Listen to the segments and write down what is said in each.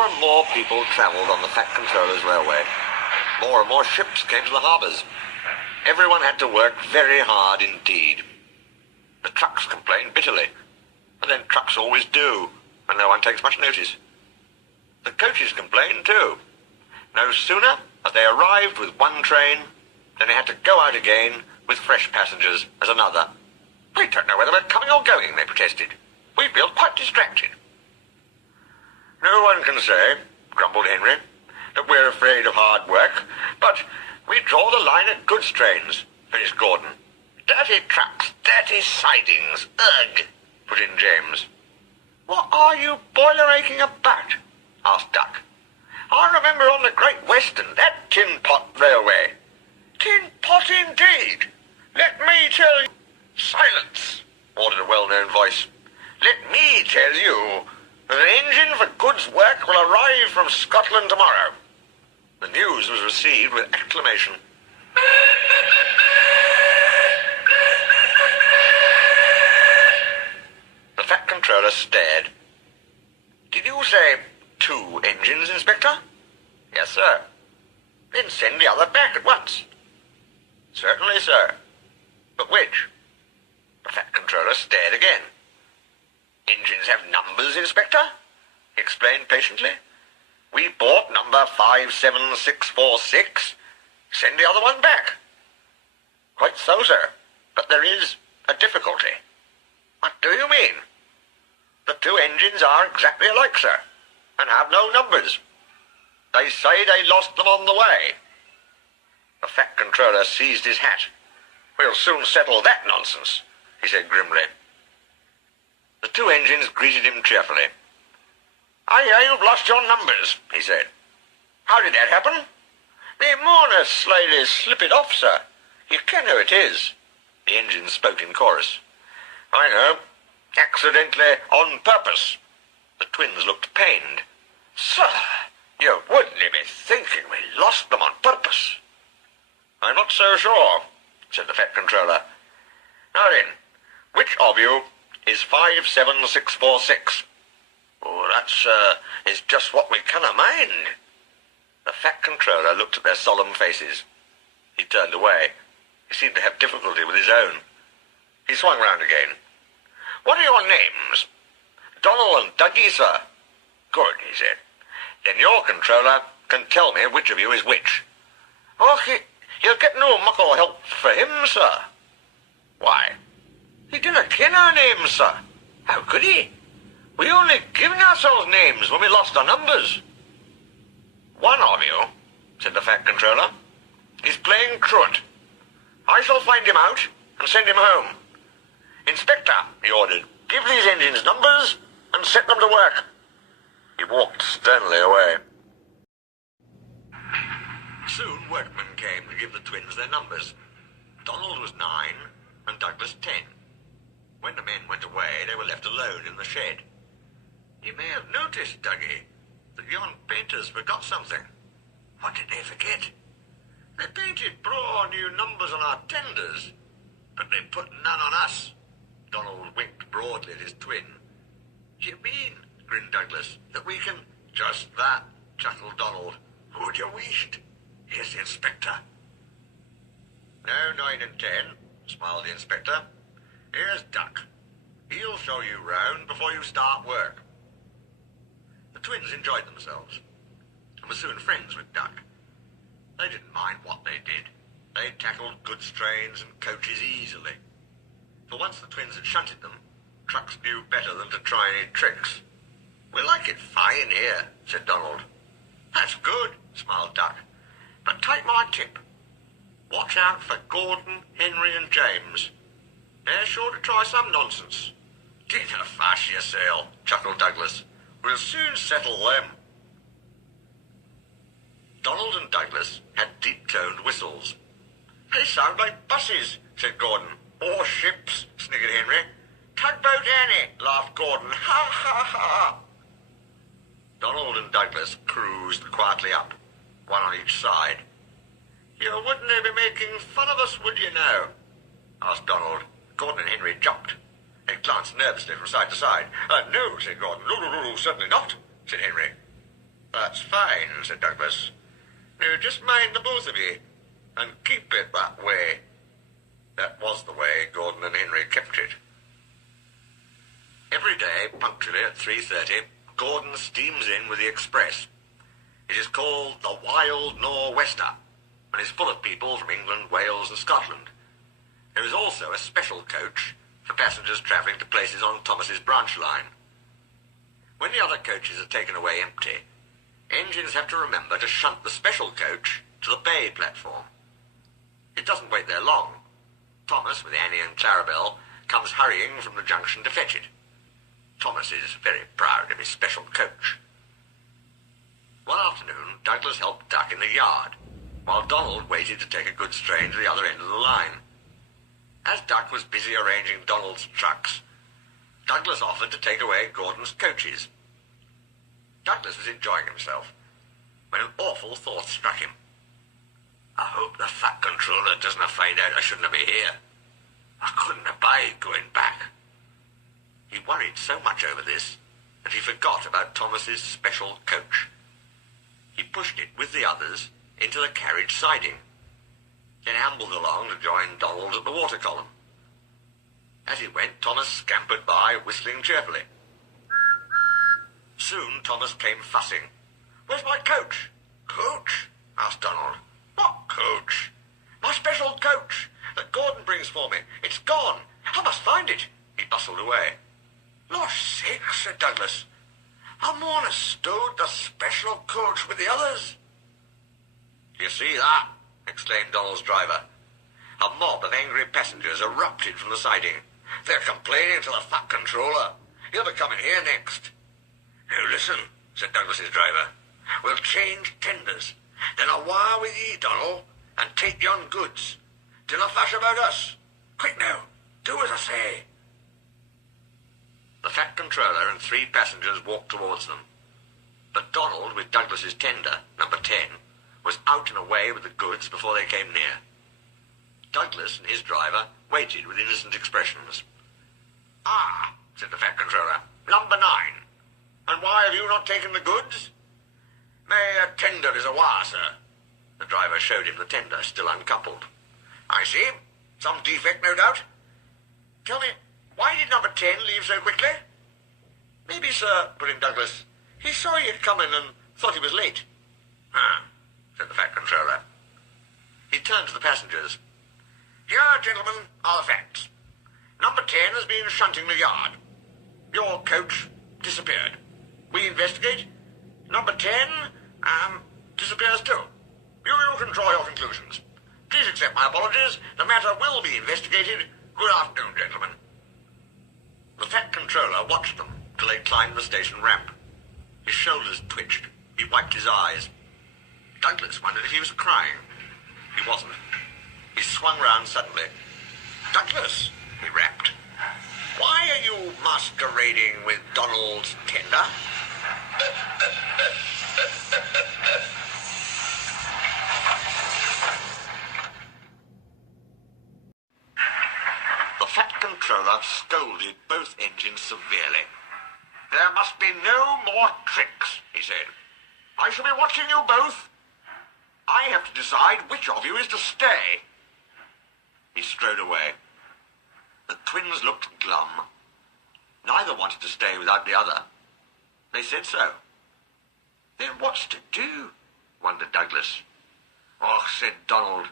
More and more people travelled on the Fat Controller's Railway. More and more ships came to the harbours. Everyone had to work very hard indeed. The trucks complained bitterly, but then trucks always do, and no one takes much notice. The coaches complained too. No sooner had they arrived with one train than they had to go out again with fresh passengers as another. "We don't know whether we're coming or going," they protested. "We feel quite distracted." "No one can say," grumbled Henry, "that we're afraid of hard work, but we draw the line at goods trains," finished Gordon. "Dirty trucks, dirty sidings, ugh," put in James. "What are you boiler-aching about?" asked Duck. "I remember on the Great Western, that tin pot railway." "Tin pot indeed! Let me tell you—" "Silence!" ordered a well-known voice. "Let me tell you that an engine for goods work will arrive from Scotland tomorrow." The news was received with acclamation. The Fat Controller stared. "Did you say 2 engines, Inspector?" "Yes, sir." "Then send the other back at once." "Certainly, sir." "But which?" The Fat Controller stared again. "Engines have numbers, Inspector," he explained patiently. "We bought number 57646. Send the other one back." "Quite so, sir. But there is a difficulty." "What do you mean?" "The 2 engines are exactly alike, sir, and have no numbers. They say they lost them on the way." The Fat Controller seized his hat. "We'll soon settle that nonsense," he said grimly. The 2 engines greeted him cheerfully. "I hear you've lost your numbers," he said. "How did that happen?" "The mourner slyly slip it off, sir. You ken who it is." The engines spoke in chorus. "I know. Accidentally, on purpose." The twins looked pained. "Sir, you wouldn't be thinking we lost them on purpose." "I'm not so sure," said the Fat Controller. "Now then, which of you is 57646? "Oh, that's, is just what we canna mind." The Fat Controller looked at their solemn faces. He turned away. He seemed to have difficulty with his own. He swung round again. "What are your names?" "Donald and Dougie, sir." "Good," he said. "Then your controller can tell me which of you is which." "Och, he'll get no muckle help for him, sir." "Why?" "He dinna ken our names, sir. How could he? We only given ourselves names when we lost our numbers." "One of you," said the Fat Controller, "is playing truant. I shall find him out and send him home. Inspector," he ordered, "give these engines numbers and set them to work." He walked sternly away. Soon workmen came to give the twins their numbers. Donald was 9 and Douglas 10. When the men went away, they were left alone in the shed. "You may have noticed, Dougie, that yon painters forgot something." "What did they forget?" "They painted braw new numbers on our tenders, but they put none on us." Donald winked broadly at his twin. "Do you mean," grinned Douglas, "that we can—" "Just that," chuckled Donald. "Would you wished?" "Yes, Inspector." "Now 9 and 10, smiled the Inspector. "Here's Duck. He'll show you round before you start work." The twins enjoyed themselves and were soon friends with Duck. They didn't mind what they did. They tackled goods trains and coaches easily. For once the twins had shunted them, trucks knew better than to try any tricks. "We like it fine here," said Donald. "That's good," smiled Duck. "But take my tip. Watch out for Gordon, Henry and James. They're sure to try some nonsense." "Dinna fash yourself," chuckled Douglas. "We'll soon settle them." Donald and Douglas had deep-toned whistles. "They sound like buses," said Gordon. "Or ships," sniggered Henry. "Tugboat Annie," laughed Gordon. "Ha, ha, ha." Donald and Douglas cruised quietly up, one on each side. "You wouldn't be making fun of us, would you now?" asked Donald. Gordon and Henry jumped and glanced nervously from side to side. "No," said Gordon. "No, certainly not," said Henry. That's fine, said Douglas. Now just mind the both of ye, and keep it that way. That was the way Gordon and Henry kept it. Every day, punctually at 3:30, Gordon steams in with the express. It is called the Wild Nor'Wester, and is full of people from England, Wales and Scotland. There is also a special coach for passengers travelling to places on Thomas's branch line. When the other coaches are taken away empty, engines have to remember to shunt the special coach to the bay platform. It doesn't wait there long. Thomas, with Annie and Clarabel, comes hurrying from the junction to fetch it. Thomas is very proud of his special coach. One afternoon, Douglas helped Duck in the yard, while Donald waited to take a goods train to the other end of the line. As Duck was busy arranging Donald's trucks, Douglas offered to take away Gordon's coaches. Douglas was enjoying himself when an awful thought struck him. I hope the Fat Controller doesn't find out I shouldn't be here. I couldn't abide going back. He worried so much over this that he forgot about Thomas's special coach. He pushed it with the others into the carriage siding, then ambled along to join Donald at the water column. As he went, Thomas scampered by, whistling cheerfully. Soon Thomas came fussing. Where's my coach? Coach? Asked Donald. What coach? My special coach that Gordon brings for me. It's gone. I must find it. He bustled away. Lord sakes, said Douglas. I more'n have stowed the special coach with the others. You see that? Exclaimed Donald's driver. A mob of angry passengers erupted from the siding. They're complaining to the Fat Controller. He'll be coming here next. Now listen, said Douglas's driver. We'll change tenders. Then I'll wire with ye, Donald, and take yon goods. Dinna fash about us. Quick now, do as I say. The Fat Controller and 3 passengers walked towards them. But Donald, with Douglas's tender, number 10, was out and away with the goods before they came near. Douglas and his driver waited with innocent expressions. Ah, said the Fat Controller, number 9. And why have you not taken the goods? My tender is awire, sir. The driver showed him the tender, still uncoupled. I see. Some defect, no doubt. Tell me, why did number 10 leave so quickly? Maybe, sir, put in Douglas, he saw you coming and thought he was late. Ah, said the Fat Controller. He turned to the passengers. Here, gentlemen, are the facts. Number 10 has been shunting the yard. Your coach disappeared. We investigate. Number 10, disappears too. You can draw your conclusions. Please accept my apologies. The matter will be investigated. Good afternoon, gentlemen. The Fat Controller watched them till they climbed the station ramp. His shoulders twitched. He wiped his eyes. Douglas wondered if he was crying. He wasn't. He swung round suddenly. Douglas, he rapped. Why are you masquerading with Donald's tender? The Fat Controller scolded both engines severely. There must be no more tricks, he said. I shall be watching you both. I have to decide which of you is to stay. He strode away. The twins looked glum. Neither wanted to stay without the other. They said so. Then what's to do? Wondered Douglas. Oh, said Donald,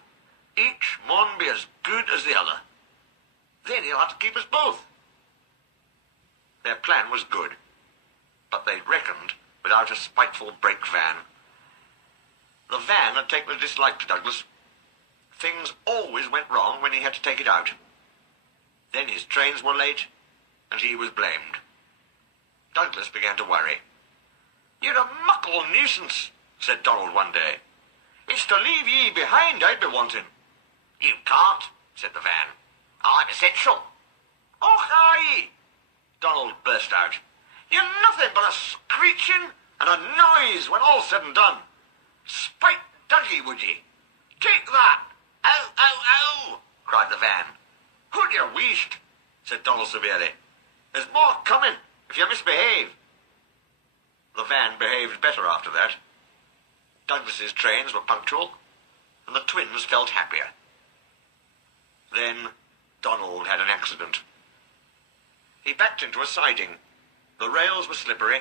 each mun be as good as the other. Then he'll have to keep us both. Their plan was good, but they reckoned without a spiteful brake van. The van had taken a dislike to Douglas. Things always went wrong when he had to take it out. Then his trains were late, and he was blamed. Douglas began to worry. You're a muckle nuisance, said Donald one day. It's to leave ye behind I'd be wanting. You can't, said the van. I'm essential. Oh, aye, Donald burst out. You're nothing but a screeching and a noise when all's said and done. Spite Dougie, would ye? Take that! Ow, ow, ow! Cried the van. Who'd you wished? Said Donald severely. There's more coming if you misbehave. The van behaved better after that. Douglas's trains were punctual, and the twins felt happier. Then Donald had an accident. He backed into a siding. The rails were slippery.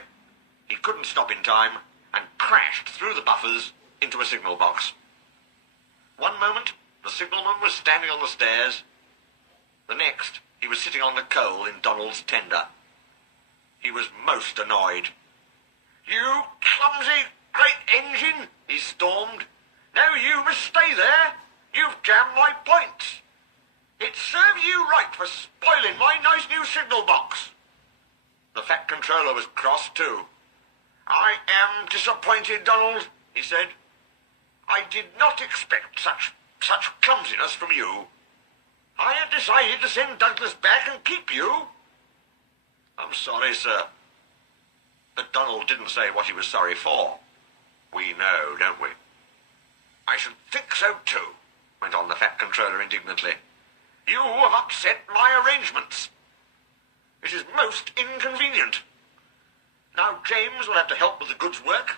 He couldn't stop in time and crashed through the buffers into a signal box. One moment, the signalman was standing on the stairs. The next, he was sitting on the coal in Donald's tender. He was most annoyed. "You clumsy great engine," he stormed. "Now you must stay there. You've jammed my points. It serves you right for spoiling my nice new signal box." The Fat Controller was cross too. "I am disappointed, Donald," he said. "I did not expect such clumsiness from you. I had decided to send Douglas back and keep you." "I'm sorry, sir." But Donald didn't say what he was sorry for. We know, don't we? "I should think so too," went on the Fat Controller indignantly. "You have upset my arrangements. It is most inconvenient. Now James will have to help with the goods work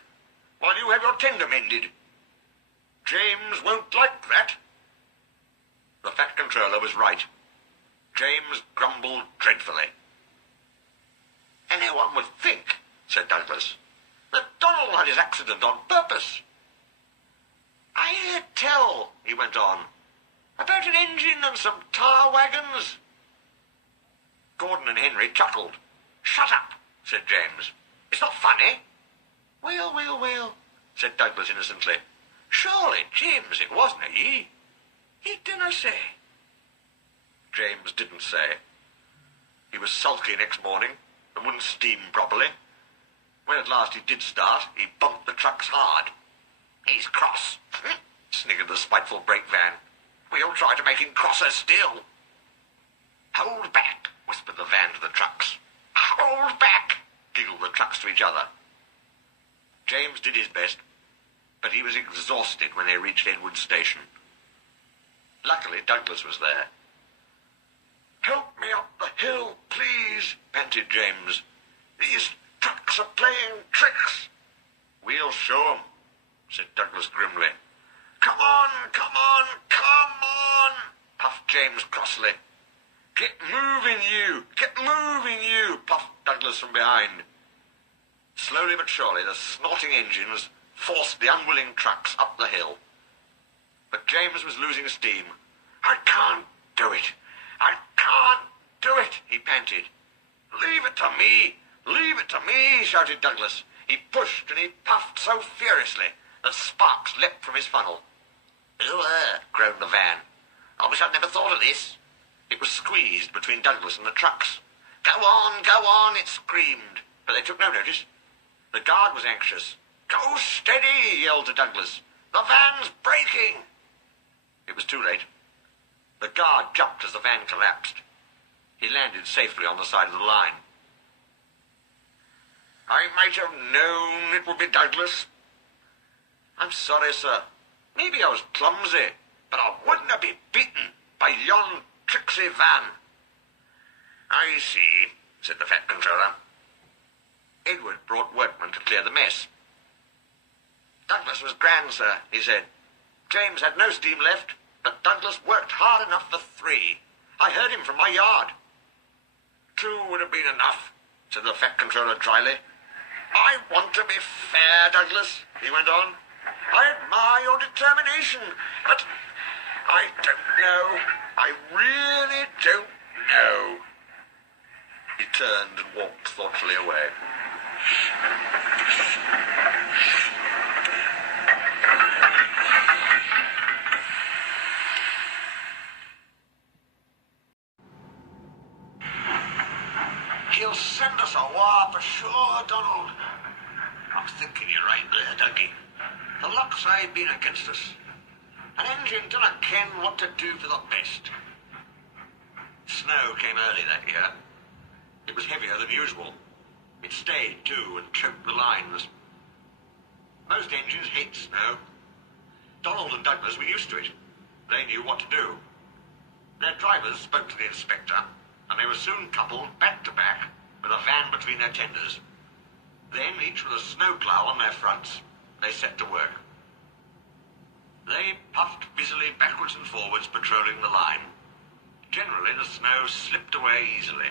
while you have your tender mended. James won't like that." The Fat Controller was right. James grumbled dreadfully. "Anyone would think," said Douglas, "that Donald had his accident on purpose. I hear tell," he went on, "about an engine and some tar wagons." Gordon and Henry chuckled. "Shut up," said James. "It's not funny." Well, said Douglas innocently. "Surely, James, it wasn't he? He didn't say." James didn't say. He was sulky next morning and wouldn't steam properly. When at last he did start, he bumped the trucks hard. "He's cross," sniggered the spiteful brake van. "We'll try to make him crosser still." "Hold back," whispered the van to the trucks. "Hold back," giggled the trucks to each other. James did his best, but he was exhausted when they reached Edward Station. Luckily, Douglas was there. "Help me up the hill, please," panted James. "These trucks are playing tricks." "We'll show 'em," said Douglas grimly. Come on, puffed James crossly. Get moving, you, puffed Douglas from behind. Slowly but surely, the snorting engines forced the unwilling trucks up the hill. But James was losing steam. "I can't do it, he panted. Leave it to me, shouted Douglas. He pushed and he puffed so furiously that sparks leapt from his funnel. Groaned the van. I wish I'd never thought of this. It was squeezed between Douglas and the trucks. Go on, it screamed, but they took no notice. The guard was anxious. Go steady, he yelled to Douglas. The van's breaking. It was too late. The guard jumped as the van collapsed. He landed safely on the side of the line. I might have known it would be Douglas. I'm sorry, sir. Maybe I was clumsy, but I wouldn't have been beaten by yon tricksy van. I see, said the Fat Controller. Edward brought workmen to clear the mess. Douglas was grand, sir, he said. James had no steam left, but Douglas worked hard enough for 3. I heard him from my yard. 2 would have been enough, said the Fat Controller dryly. I want to be fair, Douglas, he went on. I admire your determination, but I don't know. I really don't know. He turned and walked thoughtfully away. He'll send us a war for sure, Donald. I'm thinking you're right there, Dougie. The luck's aye been against us. An engine dinna ken what to do for the best. Snow came early that year. It was heavier than usual. It stayed, too, and choked the lines. Most engines hate snow. Donald and Douglas were used to it. They knew what to do. Their drivers spoke to the inspector, and they were soon coupled back to back with a van between their tenders. Then, each with a snowplough on their fronts, they set to work. They puffed busily backwards and forwards, patrolling the line. Generally, the snow slipped away easily,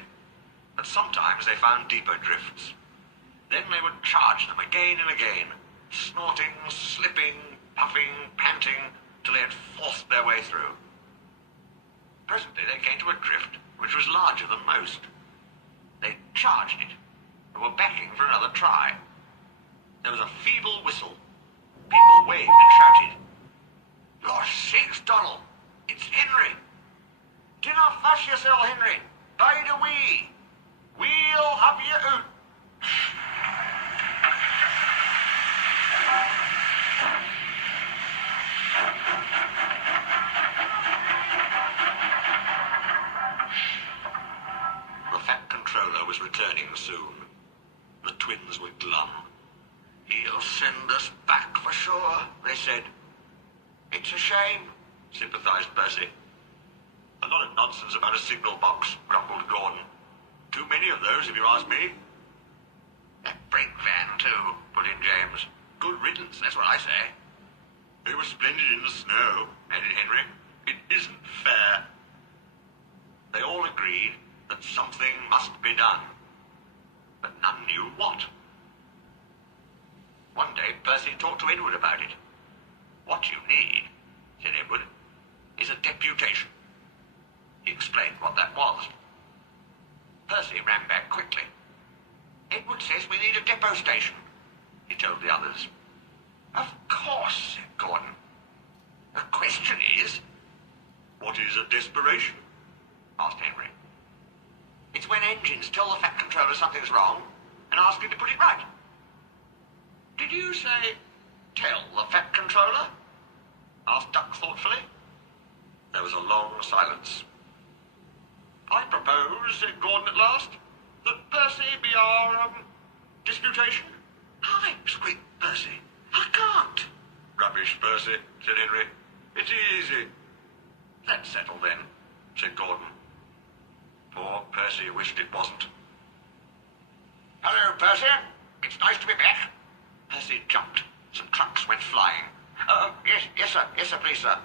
but sometimes they found deeper drifts. Then they would charge them again and again, snorting, slipping, puffing, panting, till they had forced their way through. Presently they came to a drift which was larger than most. They charged it, and were backing for another try. There was a feeble whistle. People waved and shouted. "Your sakes, Donald! It's Henry! Dinna fuss yourself, Henry! Bide a wee! We'll have you out!" The Fat Controller was returning soon. The twins were glum. "He'll send us back for sure," they said. "It's a shame," sympathized Percy. "A lot of nonsense about a signal box," grumbled Gordon. "Too many of those, if you ask me." "That brake van, too," put in James. "Good riddance, that's what I say." "They were splendid in the snow," added Henry. "It isn't fair." They all agreed that something must be done, but none knew what. One day Percy talked to Edward about it. "What you need," said Edward, "is a deputation." He explained what that was. Percy ran back quickly. "Edward says we need a depot station," he told the others. "Of course," said Gordon. "The question is..." "What is a desperation?" asked Henry. "It's when engines tell the Fat Controller something's wrong and ask him to put it right." "Did you say, tell the Fat Controller?" asked Duck thoughtfully. There was a long silence. "I propose," said Gordon at last, "that Percy be our, disputation." "I," squeaked Percy. "I can't." "Rubbish, Percy," said Henry. "It's easy." "That's settled then," said Gordon. Poor Percy wished it wasn't. "Hello, Percy. It's nice to be back." Percy jumped. Some trucks went flying. Yes, sir, please, sir."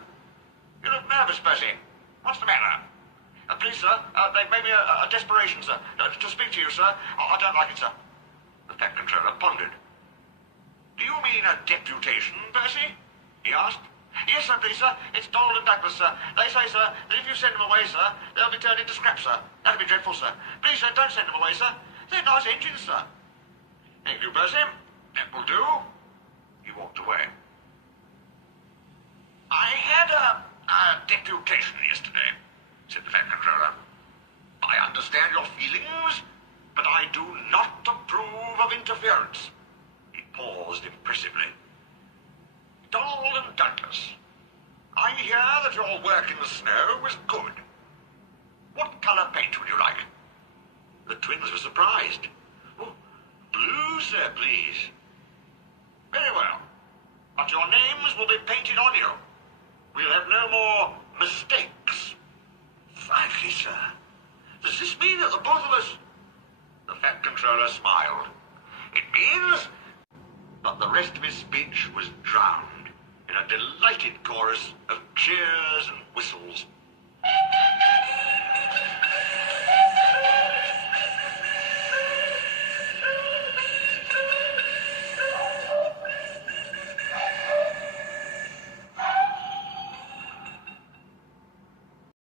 "You look nervous, Percy. What's the matter?" "Please, sir, they've made me a desperation, sir. To speak to you, sir. I don't like it, sir." The Fat Controller pondered. "Do you mean a deputation, Percy?" he asked. "Yes, sir, please, sir. It's Donald and Douglas, sir. They say, sir, that if you send them away, sir, they'll be turned into scrap, sir. That'd be dreadful, sir. Please, sir, don't send them away, sir. They're nice engines, sir." "Thank you, Percy. That will do." He walked away. "I had a deputation yesterday," said the Fat Controller. "I understand your feelings, but I do not approve of interference." He paused impressively. "Donald and Douglas, I hear that your work in the snow was good. What colour paint would you like?" The twins were surprised. "Oh, blue, sir, please." "Very well. But your names will be painted on you. We'll have no more mistakes." "Frankly, sir, does this mean that the both of us..." The Fat Controller smiled. "It means..." But the rest of his speech was drowned in a delighted chorus of cheers and whistles.